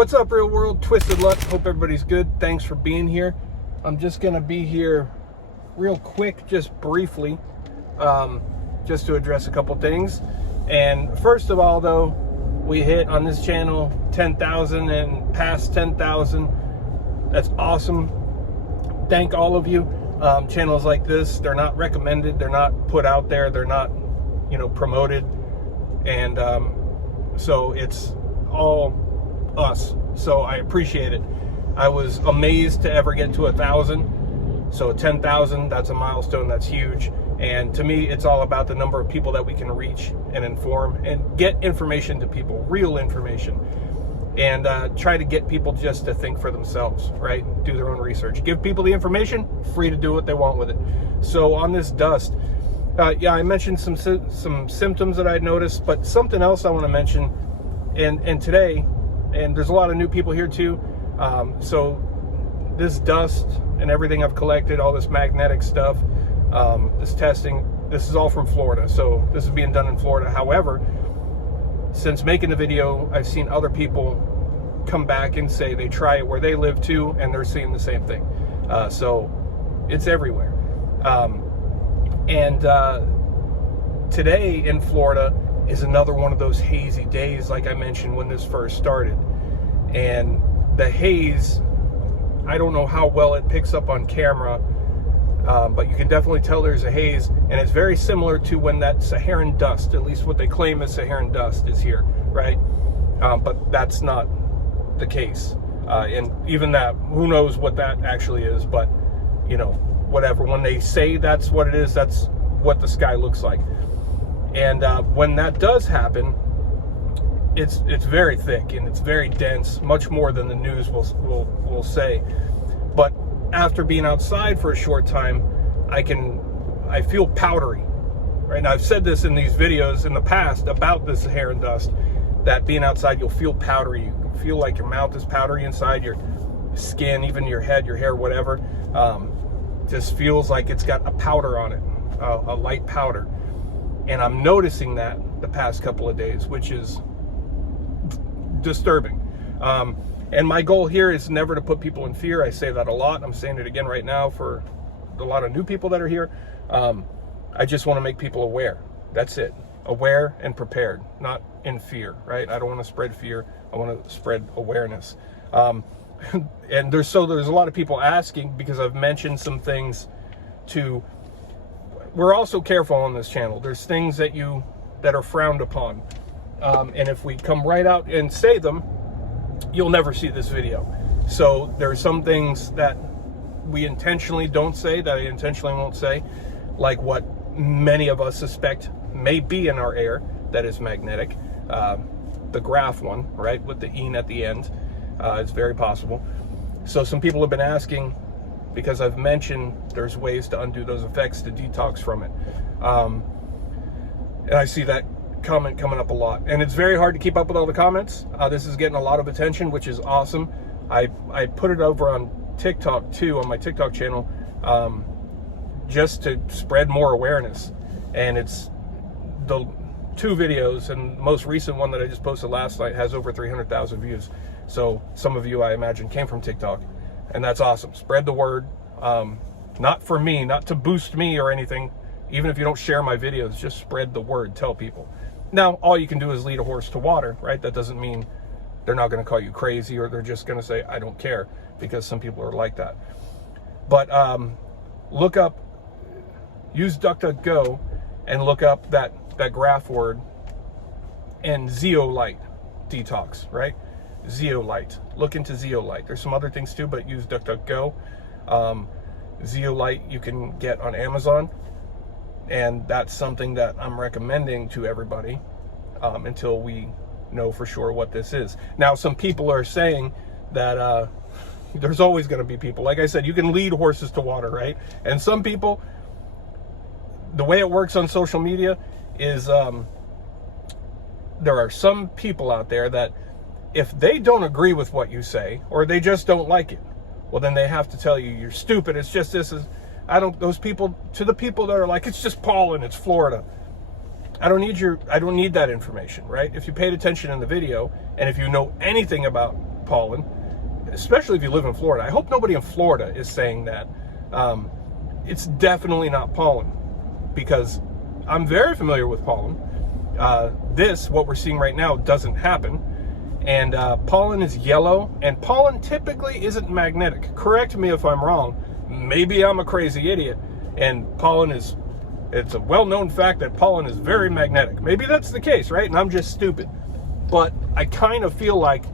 What's up, real world? Twisted Luck. Hope everybody's good. Thanks for being here. I'm just gonna be here real quick, just briefly, just to address a couple things. And first of all, though, we hit on this channel 10,000 and past 10,000. That's awesome. Thank all of you. Channels like this, they're not recommended, they're not put out there, they're not, promoted, and so it's all us. So I appreciate it. I was amazed to ever get to 1,000. So 10,000, that's a milestone, that's huge. And to me, it's all about the number of people that we can reach and inform and get information to people, real information. And try to get people just to think for themselves, right? Do their own research. Give people the information, free to do what they want with it. So on this dust, yeah, I mentioned some symptoms that I'd noticed, but something else I want to mention, and today, and there's a lot of new people here too, so this dust and everything I've collected, all this magnetic stuff, this testing, this is all from Florida, so this is being done in Florida. However, since making the video, I've seen other people come back and say they try it where they live too, and they're seeing the same thing. So it's everywhere. Today in Florida is another one of those hazy days, like I mentioned when this first started. And the haze, I don't know how well it picks up on camera, but you can definitely tell there's a haze, and it's very similar to when that Saharan dust, at least what they claim is Saharan dust, is here, right? But that's not the case. And even that, who knows what that actually is, but, whatever. When they say that's what it is, that's what the sky looks like. And when that does happen, it's very thick and it's very dense, much more than the news will say. But after being outside for a short time, I feel powdery, right? Now, I've said this in these videos in the past about the Saharan dust, that being outside, you'll feel powdery. You feel like your mouth is powdery inside, your skin, even your head, your hair, whatever, just feels like it's got a powder on it, a light powder. And I'm noticing that the past couple of days, which is disturbing. And my goal here is never to put people in fear. I say that a lot. I'm saying it again right now for a lot of new people that are here. I just want to make people aware. That's it. Aware and prepared, not in fear, right? I don't want to spread fear. I want to spread awareness. And there's a lot of people asking, because I've mentioned some things to, we're also careful on this channel. There's things that are frowned upon. And if we come right out and say them, you'll never see this video. So there are some things that we intentionally don't say, that I intentionally won't say, like what many of us suspect may be in our air that is magnetic. The graph one, right, with the ene at the end, it's very possible. So some people have been asking, because I've mentioned there's ways to undo those effects, to detox from it. And I see that comment coming up a lot, and it's very hard to keep up with all the comments. This is getting a lot of attention, which is awesome. I put it over on TikTok too, on my TikTok channel, just to spread more awareness. And it's the 2 videos, and the most recent one that I just posted last night has over 300,000 views. So some of you, I imagine, came from TikTok, and that's awesome. Spread the word. Not for me, not to boost me or anything. Even if you don't share my videos, just spread the word, tell people. Now, all you can do is lead a horse to water, right? That doesn't mean they're not going to call you crazy, or they're just going to say, I don't care, because some people are like that. But look up, use DuckDuckGo, and look up that graph word, and zeolite detox, right? Zeolite. Look into zeolite. There's some other things too, but use DuckDuckGo. Zeolite you can get on Amazon. And that's something that I'm recommending to everybody until we know for sure what this is. Now, some people are saying that there's always going to be people. Like I said, you can lead horses to water, right? And some people, the way it works on social media is there are some people out there that if they don't agree with what you say, or they just don't like it, well, then they have to tell you, you're stupid. It's just this is... those people, to the people that are like, it's just pollen, it's Florida. I don't need that information, right? If you paid attention in the video, and if you know anything about pollen, especially if you live in Florida. I hope nobody in Florida is saying that. It's definitely not pollen, because I'm very familiar with pollen. What we're seeing right now, doesn't happen. And pollen is yellow, and pollen typically isn't magnetic. Correct me if I'm wrong. Maybe I'm a crazy idiot, and it's a well-known fact that pollen is very magnetic. Maybe that's the case, right? And I'm just stupid. But I kind of feel like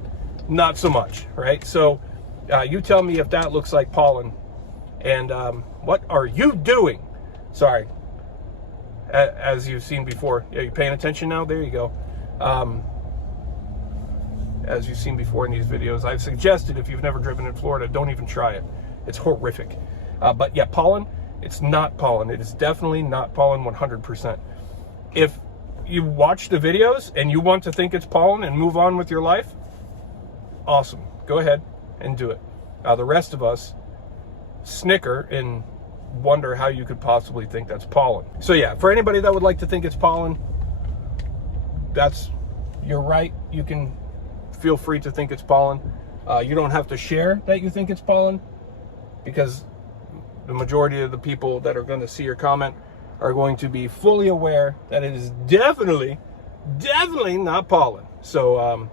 not so much, right? So you tell me if that looks like pollen. And what are you doing? Sorry. As you've seen before. Are you paying attention now? There you go. As you've seen before in these videos, I've suggested if you've never driven in Florida, don't even try it. It's horrific. But yeah, pollen, it's not pollen. It is definitely not pollen 100%. If you watch the videos and you want to think it's pollen and move on with your life, awesome. Go ahead and do it. The rest of us snicker and wonder how you could possibly think that's pollen. So yeah, for anybody that would like to think it's pollen, you're right. You can feel free to think it's pollen. You don't have to share that you think it's pollen, because the majority of the people that are going to see your comment are going to be fully aware that it is definitely not pollen. So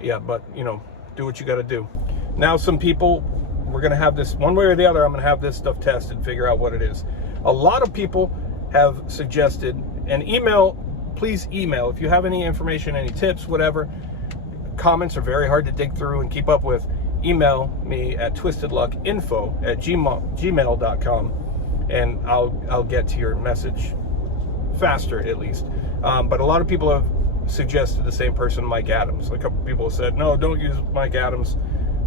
yeah, but you know, do what you got to do. Now, some people, we're going to have this one way or the other. I'm going to have this stuff tested, figure out what it is. A lot of people have suggested, and please email if you have any information, any tips, whatever. Comments are very hard to dig through and keep up with. Email me at twistedluckinfo@gmail.com, and I'll get to your message faster, at least. But a lot of people have suggested the same person, Mike Adams. A couple people have said, no, don't use Mike Adams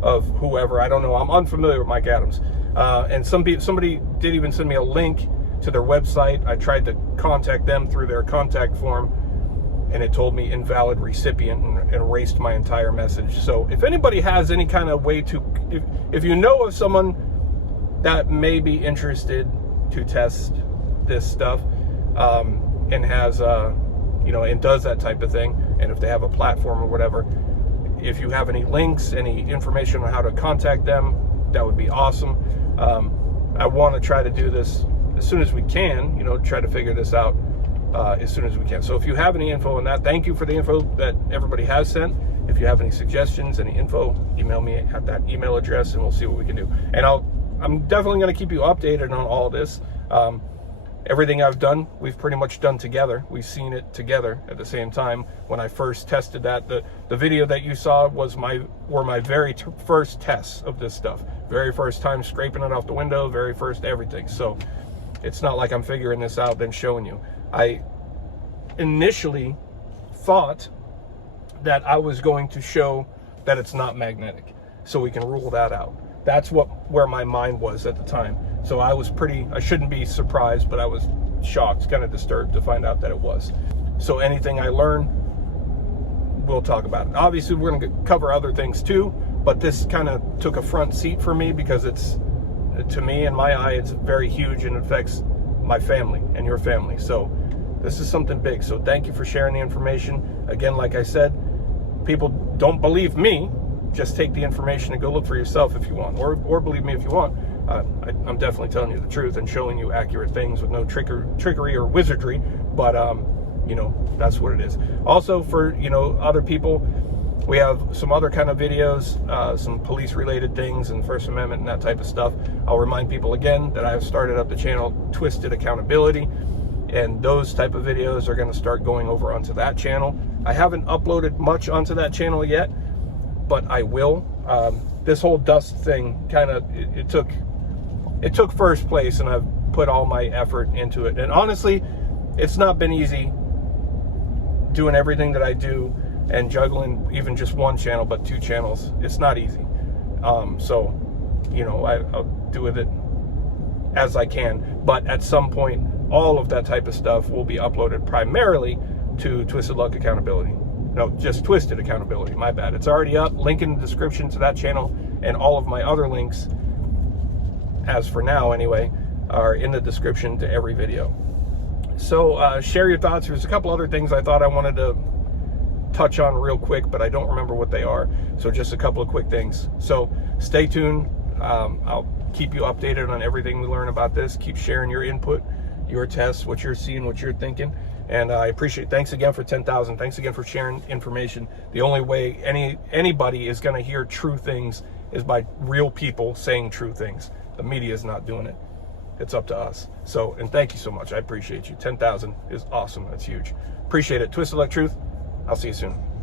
of whoever. I don't know. I'm unfamiliar with Mike Adams. And somebody did even send me a link to their website. I tried to contact them through their contact form, and it told me invalid recipient and erased my entire message. So if anybody has any kind of way to, if you know of someone that may be interested to test this stuff, and has, and does that type of thing, and if they have a platform or whatever, if you have any links, any information on how to contact them, that would be awesome. I want to try to do this as soon as we can, try to figure this out as soon as we can. So if you have any info on that, thank you for the info that everybody has sent. If you have any suggestions, any info, email me at that email address, and we'll see what we can do. And I'm definitely going to keep you updated on all this. Everything I've done, we've pretty much done together. We've seen it together at the same time. When I first tested that, the video that you saw were my very first tests of this stuff. Very first time scraping it off the window, very first everything. So it's not like I'm figuring this out then showing you. I initially thought that I was going to show that it's not magnetic, so we can rule that out. That's where my mind was at the time. So I shouldn't be surprised, but I was shocked, kind of disturbed to find out that it was. So anything I learn, we'll talk about it. Obviously, we're going to cover other things too, but this kind of took a front seat for me because it's, to me, in my eye, it's very huge and affects my family and your family. So this is something big. So thank you for sharing the information. Again, like I said, people don't believe me. Just take the information and go look for yourself if you want, or believe me if you want. I'm definitely telling you the truth and showing you accurate things with no trickery or wizardry, but that's what it is. Also, for other people, we have some other kind of videos, some police related things and First Amendment and that type of stuff. I'll remind people again that I've started up the channel Twisted Accountability, and those type of videos are going to start going over onto that channel. I haven't uploaded much onto that channel yet, but I will. This whole dust thing it took first place, and I've put all my effort into it. And honestly, it's not been easy doing everything that I do and juggling even just one channel, but 2 channels. It's not easy. I'll do with it as I can. But at some point, all of that type of stuff will be uploaded primarily to Twisted Luck Accountability. No, just Twisted Accountability, my bad. It's already up, link in the description to that channel, and all of my other links, as for now anyway, are in the description to every video. So share your thoughts. There's a couple other things I thought I wanted to touch on real quick, but I don't remember what they are. So just a couple of quick things. So stay tuned. I'll keep you updated on everything we learn about this. Keep sharing your input, your tests, what you're seeing, what you're thinking. And I appreciate it. Thanks again for 10,000. Thanks again for sharing information. The only way anybody is going to hear true things is by real people saying true things. The media is not doing it. It's up to us. So, and thank you so much. I appreciate you. 10,000 is awesome. That's huge. Appreciate it. Twisted Luck Truth. I'll see you soon.